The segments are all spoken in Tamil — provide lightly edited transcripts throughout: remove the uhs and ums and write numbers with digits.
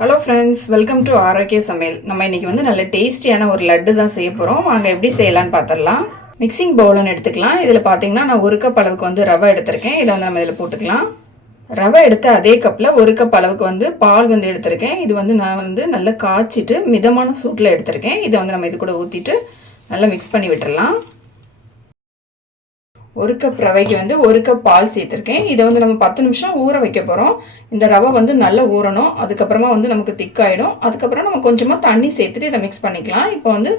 ஹலோ ஃப்ரெண்ட்ஸ், வெல்கம் டு ஆரோக்கிய சமையல். நம்ம இன்றைக்கி வந்து நல்ல டேஸ்டியான ஒரு லட்டு தான் செய்ய போகிறோம். வாங்க எப்படி செய்யலான்னு பார்த்துடலாம். மிக்சிங் பவுல்னு எடுத்துக்கலாம். இதில் பார்த்தீங்கன்னா நான் 1 கப் அளவுக்கு வந்து ரவை எடுத்திருக்கேன். இதை வந்து நம்ம இதில் போட்டுக்கலாம். ரவை எடுத்து அதே கப்பில் 1 கப் அளவுக்கு வந்து பால் வந்து எடுத்திருக்கேன். இது வந்து நான் வந்து நல்லா காய்ச்சிட்டு மிதமான சூட்டில் எடுத்திருக்கேன். இதை வந்து நம்ம இது கூட ஊற்றிட்டு நல்லா மிக்ஸ் பண்ணி விட்டுடலாம். 1 கப் ரவைக்கு வந்து 1 கப் பால் சேர்த்துருக்கேன். இதை வந்து நம்ம 10 நிமிஷம் ஊற வைக்க போகிறோம். இந்த ரவை வந்து நல்லா ஊறணும். அதுக்கப்புறமா வந்து நமக்கு திக்காயிடும். அதுக்கப்புறம் நம்ம கொஞ்சமாக தண்ணி சேர்த்துட்டு இதை மிக்ஸ் பண்ணிக்கலாம். இப்போ வந்து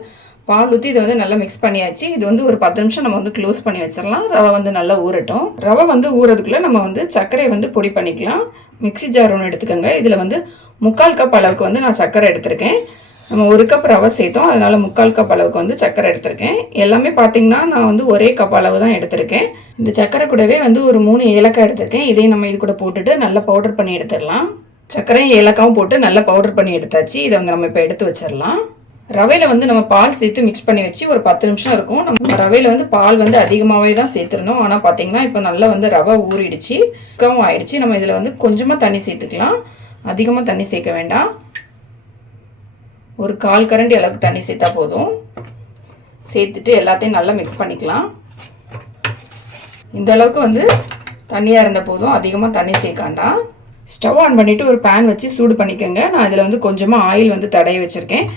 பால் ஊற்றி இதை வந்து நல்லா மிக்ஸ் பண்ணியாச்சு. இது வந்து ஒரு 10 நிமிஷம் நம்ம வந்து க்ளோஸ் பண்ணி வச்சிடலாம். ரவை வந்து நல்லா ஊறட்டும். ரவை வந்து ஊறதுக்குள்ளே நம்ம வந்து சர்க்கரை வந்து பொடி பண்ணிக்கலாம். மிக்சி ஜார் ஒன்று எடுத்துக்கோங்க. இதில் வந்து 3/4 கப் அளவுக்கு வந்து நான் சர்க்கரை எடுத்திருக்கேன். நம்ம 1 கப் ரவை சேர்த்தோம், அதனால் 3/4 கப் அளவுக்கு வந்து சர்க்கரை எடுத்திருக்கேன். எல்லாமே பார்த்தீங்கன்னா நான் வந்து ஒரே கப் அளவு தான் எடுத்திருக்கேன். இந்த சர்க்கரை கூடவே வந்து ஒரு 3 ஏலக்காய் எடுத்திருக்கேன். இதையும் நம்ம இது கூட போட்டுட்டு நல்லா பவுடர் பண்ணி எடுத்துடலாம். சர்க்கரையும் ஏலக்காவும் போட்டு நல்லா பவுடர் பண்ணி எடுத்தாச்சு. இதை வந்து நம்ம இப்போ எடுத்து வச்சிடலாம். ரவையில் வந்து நம்ம பால் சேர்த்து மிக்ஸ் பண்ணி வச்சு ஒரு 10 நிமிஷம் இருக்கும். நம்ம ரவையில் வந்து பால் வந்து அதிகமாகவே தான் சேர்த்துருந்தோம். ஆனால் பார்த்தீங்கன்னா இப்போ நல்லா வந்து ரவை ஊறிடுச்சு, திக்காவும் ஆயிடுச்சு. நம்ம இதில் வந்து கொஞ்சமாக தண்ணி சேர்த்துக்கலாம். அதிகமாக தண்ணி சேர்க்க வேண்டாம். ஒரு 1/4 கரண்டி அளவுக்கு தண்ணி சேர்த்தா போதும். சேர்த்துட்டு எல்லாத்தையும் நல்லா மிக்ஸ் பண்ணிக்கலாம். இந்த அளவுக்கு வந்து தண்ணியாக இருந்த போதும், அதிகமாக தண்ணி சேர்க்காண்டாம். ஸ்டவ் ஆன் பண்ணிவிட்டு ஒரு பேன் வச்சு சூடு பண்ணிக்கோங்க. நான் இதில் வந்து கொஞ்சமாக ஆயில் வந்து தடவி வச்சுருக்கேன்.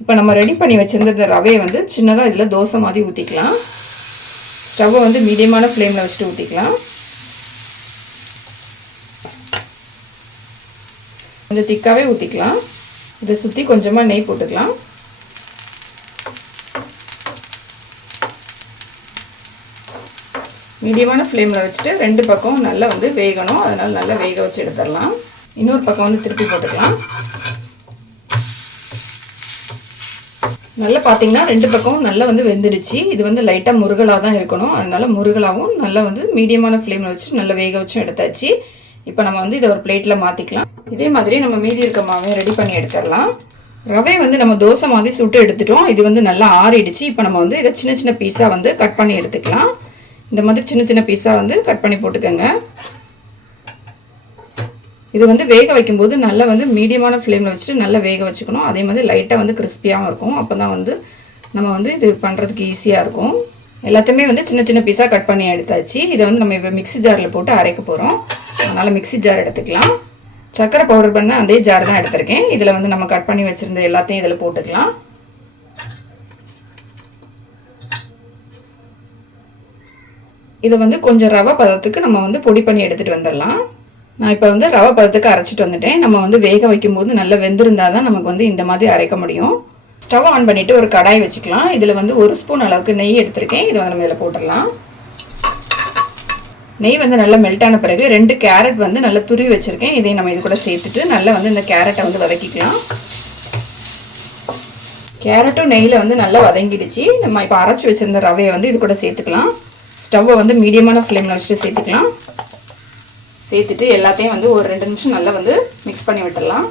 இப்போ நம்ம ரெடி பண்ணி வச்சுருந்த ரவையை வந்து சின்னதாக இதில் தோசை மாதிரி ஊற்றிக்கலாம். ஸ்டவ்வை வந்து மீடியமான ஃப்ளேமில் வச்சுட்டு ஊற்றிக்கலாம். கொஞ்சம் திக்காகவே ஊற்றிக்கலாம். இதை சுற்றி கொஞ்சமாக நெய் போட்டுக்கலாம். மீடியமான ஃப்ளேமில் வச்சுட்டு 2 பக்கம் நல்லா வந்து வேகணும். அதனால் நல்லா வேக வச்சு எடுத்துடலாம். இன்னொரு பக்கம் வந்து திருப்பி போட்டுக்கலாம். நல்லா பார்த்தீங்கன்னா 2 பக்கம் நல்லா வந்து வெந்துடுச்சு. இது வந்து லைட்டாக முருகலாக தான் இருக்கணும். அதனால் முருகலாகவும் நல்லா வந்து மீடியமான ஃப்ளேமில் வச்சு நல்லா வேக வச்சும் எடுத்தாச்சு. இப்போ நம்ம வந்து இதை ஒரு பிளேட்டில் மாற்றிக்கலாம். இதே மாதிரி நம்ம மீதி இருக்க மாவை ரெடி பண்ணி எடுத்துடலாம். ரவை வந்து நம்ம தோசை மாதிரி சுட்டு எடுத்துட்டோம். இது வந்து நல்லா ஆறிடுச்சு. இப்போ நம்ம வந்து இதை சின்ன சின்ன பீஸாக வந்து கட் பண்ணி எடுத்துக்கலாம். இந்த மாதிரி சின்ன சின்ன பீஸாக வந்து கட் பண்ணி போட்டுக்கோங்க. இது வந்து வேக வைக்கும்போது நல்லா வந்து மீடியமான ஃப்ளேமில் வச்சுட்டு நல்லா வேக வச்சுக்கணும். அதே மாதிரி லைட்டாக வந்து கிறிஸ்பியாகவும் இருக்கும். அப்போ தான் வந்து நம்ம வந்து இது பண்ணுறதுக்கு ஈஸியாக இருக்கும். எல்லாத்தையுமே வந்து சின்ன சின்ன பீஸாக கட் பண்ணி எடுத்தாச்சு. இதை வந்து நம்ம இப்போ மிக்ஸி ஜாரில் போட்டு அரைக்க போகிறோம். அதனால் மிக்ஸி ஜார் எடுத்துக்கலாம். சர்க்கரை பவுடர் பண்ண அதே ஜார் தான் எடுத்திருக்கேன். இதில் வந்து நம்ம கட் பண்ணி வச்சுருந்த எல்லாத்தையும் இதில் போட்டுக்கலாம். இதை வந்து கொஞ்சம் ரவை பதத்துக்கு நம்ம வந்து பொடி பண்ணி எடுத்துகிட்டு வந்துடலாம். நான் இப்போ வந்து ரவை பதத்துக்கு அரைச்சிட்டு வந்துட்டேன். நம்ம வந்து வேக வைக்கும்போது நல்லா வெந்திருந்தால் தான் நமக்கு வந்து இந்த மாதிரி அரைக்க முடியும். ஸ்டவ் ஆன் பண்ணிவிட்டு ஒரு கடாய் வச்சுக்கலாம். இதில் வந்து 1 ஸ்பூன் அளவுக்கு நெய் எடுத்திருக்கேன். இதை வந்து நம்ம இதில் போட்டுடலாம். நெய் வந்து நல்லா மெல்ட் ஆன பிறகு 2 கேரட் வந்து நல்லா துருவி வச்சுருக்கேன். இதையும் நம்ம இது கூட சேர்த்துட்டு நல்லா வந்து இந்த கேரட்டை வந்து வதக்கிக்கலாம். கேரட்டும் நெய்யில் வந்து நல்லா வதங்கிடுச்சு. நம்ம இப்போ அரைச்சி வச்சுருந்த ரவையை வந்து இது கூட சேர்த்துக்கலாம். ஸ்டவ்வை வந்து மீடியமான ஃப்ளேமில் வச்சுட்டு சேர்த்துக்கலாம். சேர்த்துட்டு எல்லாத்தையும் வந்து ஒரு 2 நிமிஷம் நல்லா வந்து மிக்ஸ் பண்ணி விட்டுடலாம்.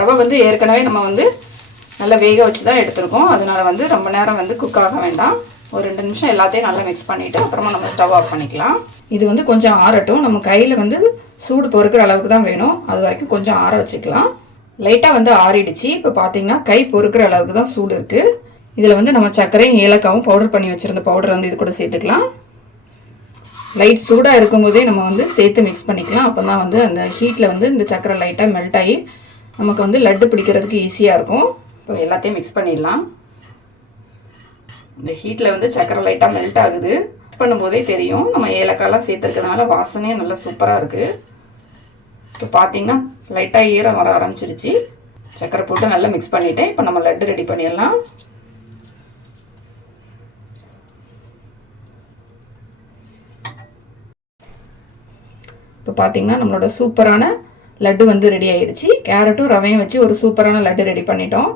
ரவை வந்து ஏற்கனவே நம்ம வந்து நல்லா வேக வச்சு தான் எடுத்துருக்கோம். அதனால் வந்து ரொம்ப நேரம் வந்து குக் ஆக வேண்டாம். ஒரு 2 நிமிஷம் எல்லாத்தையும் நல்லா மிக்ஸ் பண்ணிவிட்டு அப்புறமா நம்ம ஸ்டவ் ஆஃப் பண்ணிக்கலாம். இது வந்து கொஞ்சம் ஆறட்டும். நம்ம கையில் வந்து சூடு பொறுக்கிற அளவுக்கு தான் வேணும். அது வரைக்கும் கொஞ்சம் ஆற வச்சுக்கலாம். லைட்டாக வந்து ஆறிடுச்சு. இப்போ பார்த்தீங்கன்னா கை பொறுக்கிற அளவுக்கு தான் சூடு இருக்குது. இதில் வந்து நம்ம சர்க்கரையும் ஏலக்காவும் பவுடர் பண்ணி வச்சுருந்த பவுடர் வந்து இது கூட சேர்த்துக்கலாம். லைட் சூடாக இருக்கும்போதே நம்ம வந்து சேர்த்து மிக்ஸ் பண்ணிக்கலாம். அப்போ தான் வந்து அந்த ஹீட்டில் வந்து இந்த சர்க்கரை லைட்டாக மெல்ட் ஆகி நமக்கு வந்து லட்டு பிடிக்கிறதுக்கு ஈஸியாக இருக்கும். இப்போ எல்லாத்தையும் மிக்ஸ் பண்ணிடலாம். இந்த ஹீட்டில் வந்து சர்க்கரை லைட்டாக மெல்ட் ஆகுது. மிக்ஸ் பண்ணும்போதே தெரியும். நம்ம ஏலக்காயெலாம் சேர்த்துருக்கிறதுனால வாசனையும் நல்லா சூப்பராக இருக்குது. இப்போ பார்த்தீங்கன்னா லைட்டாக ஈரம் வர ஆரம்பிச்சிருச்சு. சர்க்கரை போட்டு நல்லா மிக்ஸ் பண்ணிவிட்டேன். இப்போ நம்ம லட்டு ரெடி பண்ணிடலாம். இப்போ பார்த்தீங்கன்னா நம்மளோட சூப்பரான லட்டு வந்து ரெடி ஆகிடுச்சு. கேரட்டும் ரவையும் வச்சு ஒரு சூப்பரான லட்டு ரெடி பண்ணிட்டோம்.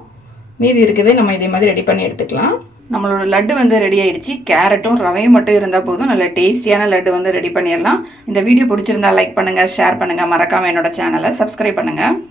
மீதி இருக்கிறதே நம்ம இதே மாதிரி ரெடி பண்ணி எடுத்துக்கலாம். நம்மளோட லட்டு வந்து ரெடி ஆயிடுச்சு. கேரட்டும் ரவையும் மட்டும் இருந்தால் போதும், நல்ல டேஸ்டியான லட்டு வந்து ரெடி பண்ணிடலாம். இந்த வீடியோ பிடிச்சிருந்தா லைக் பண்ணுங்கள், ஷேர் பண்ணுங்கள், மறக்காமல் என்னோட சேனலை சப்ஸ்கிரைப் பண்ணுங்கள்.